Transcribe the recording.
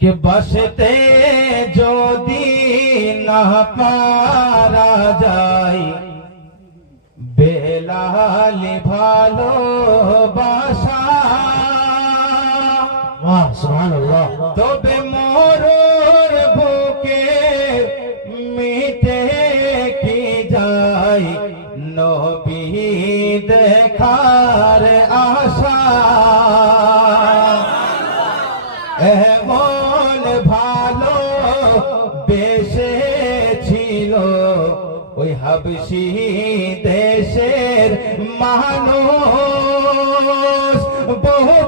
কে বসতে যদি না পারা যায়, বেলাল ভালোবাসা সুবহানাল্লাহ। তবে মোর বুকে মিটে কি যায় নবী দেখার আশা। এমন ভালো বেসেছিল ওই হাবশি দেশের মানুষ, বহু